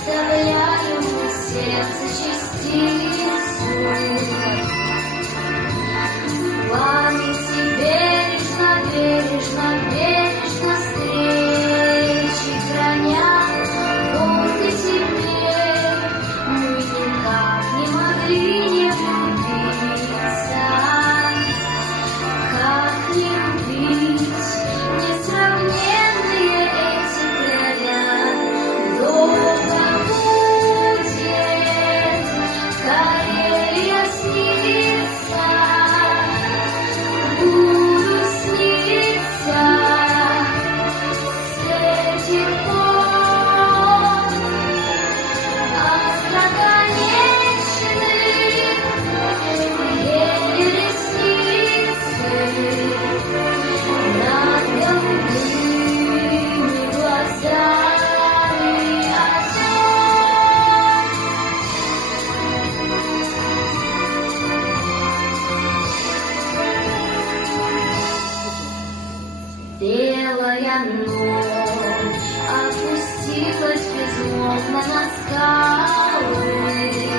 оставляю сердце частицу памяти бережно, бережно, бережно встречи храня. Вот и теперь мы никак не могли не влюбиться. Как не любить несравненные эти края? Долго будет Карелия снится, буду сниться с этих пор. Остроконечных еле ресницы над голубыми глазами озер. Белая ночь опустилась безмолвно на скалы.